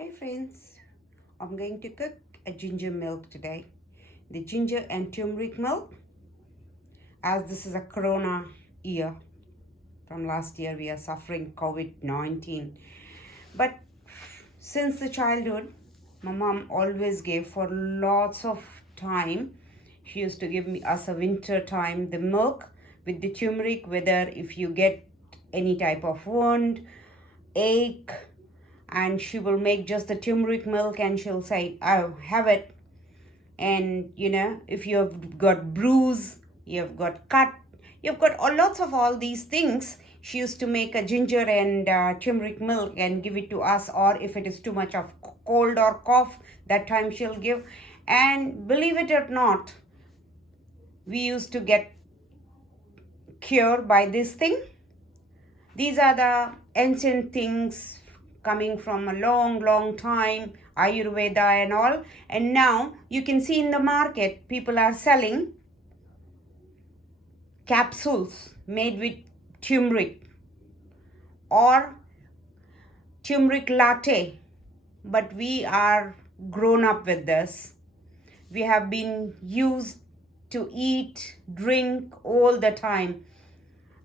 Hey friends, I'm going to cook a ginger milk today. The ginger and turmeric milk, as this is a corona year. From last year we are suffering COVID-19. But since the childhood, my mom always gave for lots of time. She used to give us a winter time the milk with the turmeric, whether if you get any type of wound, ache, and she will make just the turmeric milk and she'll say, oh, have it. And if you have got bruise, you have got cut, you've got lots of all these things, she used to make a ginger and turmeric milk and give it to us. Or if it is too much of cold or cough, that time she'll give. And believe it or not, we used to get cured by this thing. These are the ancient things coming from a long time, Ayurveda and all. And now you can see in the market, people are selling capsules made with turmeric or turmeric latte. But we are grown up with this. We have been used to eat, drink all the time.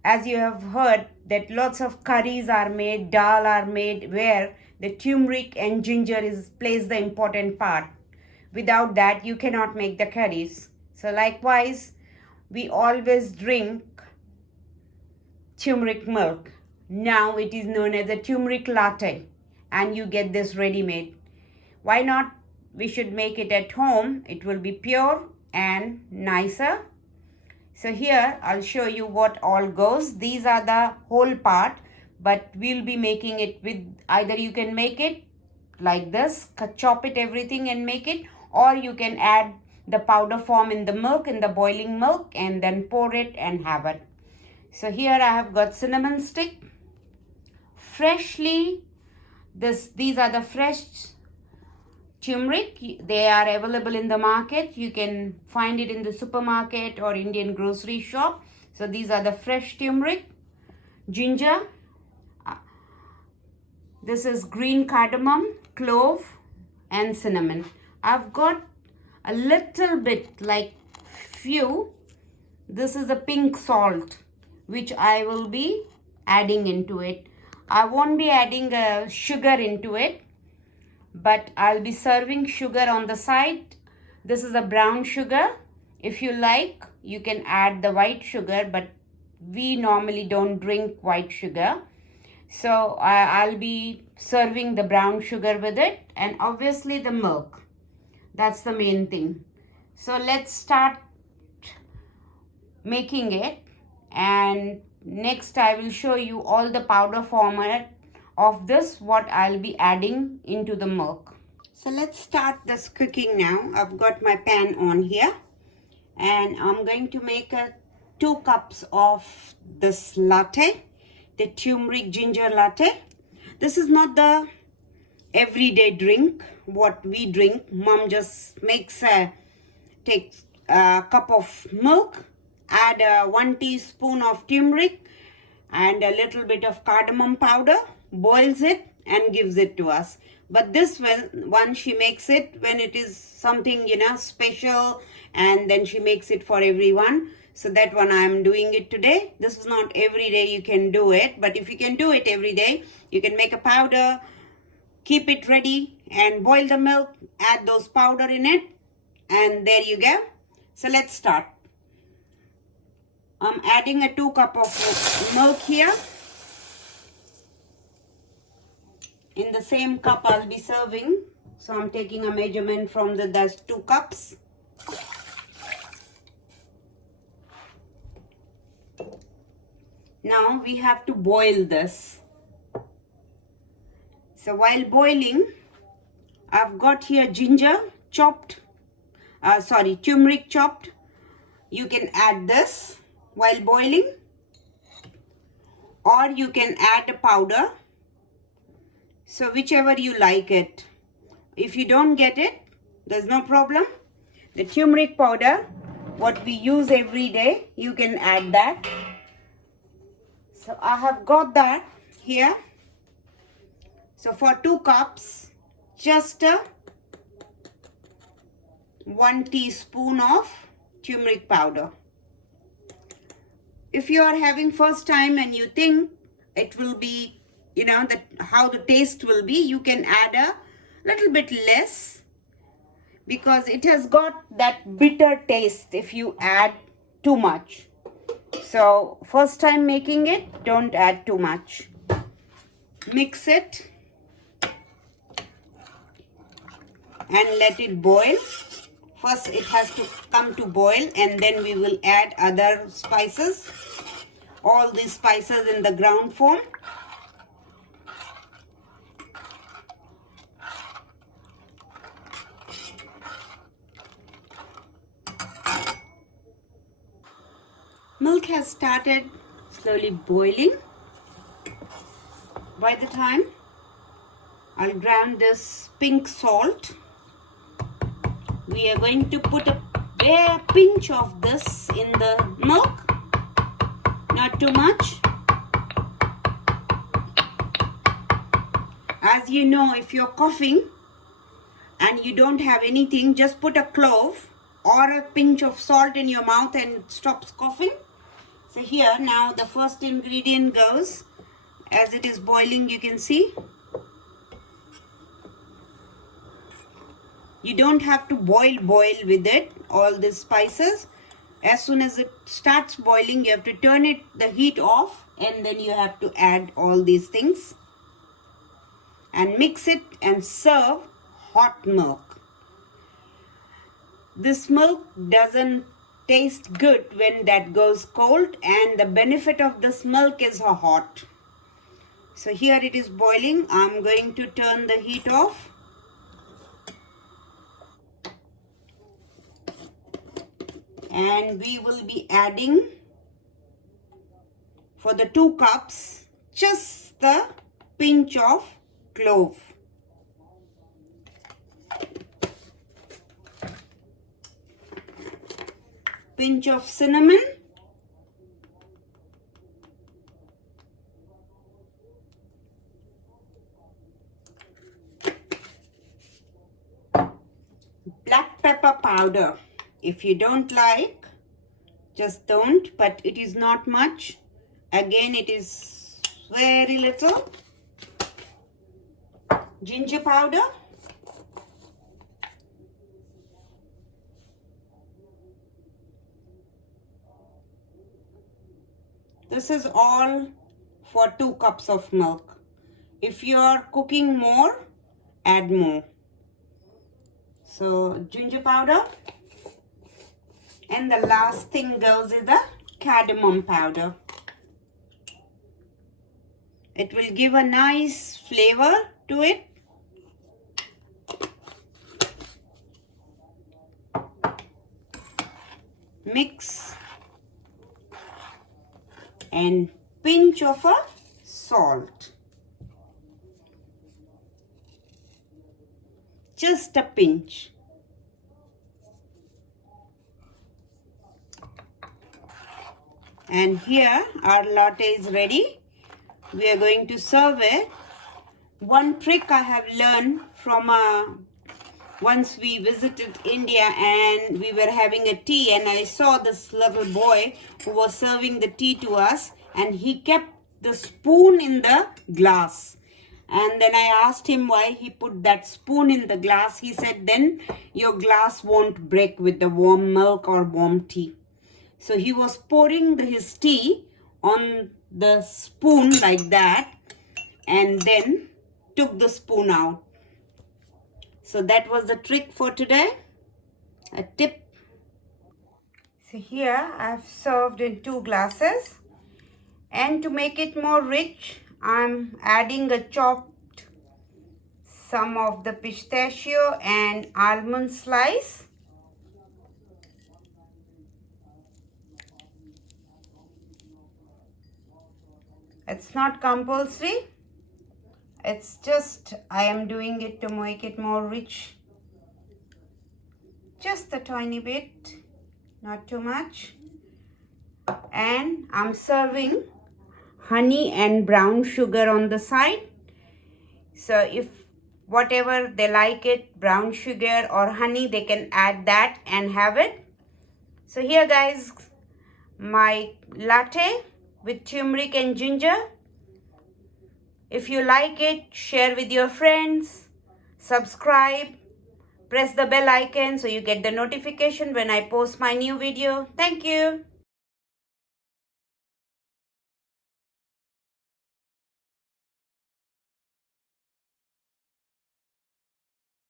As you have heard that lots of curries are made, dal are made, where the turmeric and ginger plays the important part. Without that, you cannot make the curries. So likewise, we always drink turmeric milk. Now it is known as a turmeric latte, and you get this ready-made. Why not? We should make it at home. It will be pure and nicer. So here I'll show you what all goes. These are the whole part, but we'll be making it with, either you can make it like this, chop it everything and make it, or you can add the powder form in the milk, in the boiling milk, and then pour it and have it. So here I have got cinnamon stick, freshly, these are the fresh turmeric. They are available in the market. You can find it in the supermarket or Indian grocery shop. So these are the fresh turmeric. Ginger, this is green cardamom, clove and cinnamon. I've got a little bit, like few. This is a pink salt which I will be adding into it. I won't be adding sugar into it, but I'll be serving sugar on the side. This is a brown sugar. If you like, you can add the white sugar, but we normally don't drink white sugar. So I'll be serving the brown sugar with it, and obviously the milk. That's the main thing. So let's start making it, and next I will show you all the powder format of this, what I'll be adding into the milk. So let's start this cooking now. I've got my pan on here, and I'm going to make 2 cups of this latte, the turmeric ginger latte. This is not the everyday drink what we drink. Mom just takes a cup of milk, add 1 teaspoon of turmeric and a little bit of cardamom powder, boils it and gives it to us. But this one she makes it when it is something special, and then she makes it for everyone. So that one I am doing it today. This is not every day you can do it, but if you can do it every day, you can make a powder, keep it ready and boil the milk, add those powder in it, and there you go. So let's start. I'm adding a 2 cup of milk here. In the same cup I'll be serving. So I'm taking a measurement from that's 2 cups. Now we have to boil this. So while boiling, I've got here ginger chopped, turmeric chopped. You can add this while boiling, or you can add a powder. So whichever you like it. If you don't get it, there's no problem. The turmeric powder, what we use every day, you can add that. So I have got that here. So for 2 cups, just a 1 teaspoon of turmeric powder. If you are having first time and you think it will be, how the taste will be, you can add a little bit less, because it has got that bitter taste if you add too much. So first time making it, don't add too much. Mix it and let it boil. First it has to come to boil, and then we will add other spices. All these spices in the ground form. Milk has started slowly boiling. By the time, I'll grind this pink salt. We are going to put a bare pinch of this in the milk, not too much. As you know, if you're coughing and you don't have anything, just put a clove or a pinch of salt in your mouth and it stops coughing. So here now the first ingredient goes. As it is boiling, you can see. You don't have to boil with it, all these spices. As soon as it starts boiling, you have to turn the heat off, and then you have to add all these things. And mix it and serve hot milk. This milk doesn't taste good when that goes cold, and the benefit of this milk is hot. So here it is boiling. I'm going to turn the heat off. And we will be adding, for the 2 cups, just the pinch of clove. Pinch of cinnamon. Black pepper powder. If you don't like, just don't, but it is not much. Again, it is very little. Ginger powder. This is all for 2 cups of milk. If you are cooking more, add more. So ginger powder. And the last thing goes is the cardamom powder. It will give a nice flavor to it. Mix and pinch of a salt. Just a pinch. And here our latte is ready. We are going to serve it. One trick I have learned from once we visited India and we were having a tea, and I saw this little boy who was serving the tea to us, and he kept the spoon in the glass. And then I asked him why he put that spoon in the glass. He said, then your glass won't break with the warm milk or warm tea. So he was pouring his tea on the spoon like that, and then took the spoon out. So that was the trick for today, a tip. So here I've served in 2 glasses, and to make it more rich, I'm adding some of the pistachio and almond slice. It's not compulsory. It's just I am doing it to make it more rich. Just a tiny bit, not too much. And I'm serving honey and brown sugar on the side. So if whatever they like it, brown sugar or honey, they can add that and have it. So here guys, my latte with turmeric and ginger. If you like it, share with your friends, subscribe, press the bell icon so you get the notification when I post my new video. Thank you.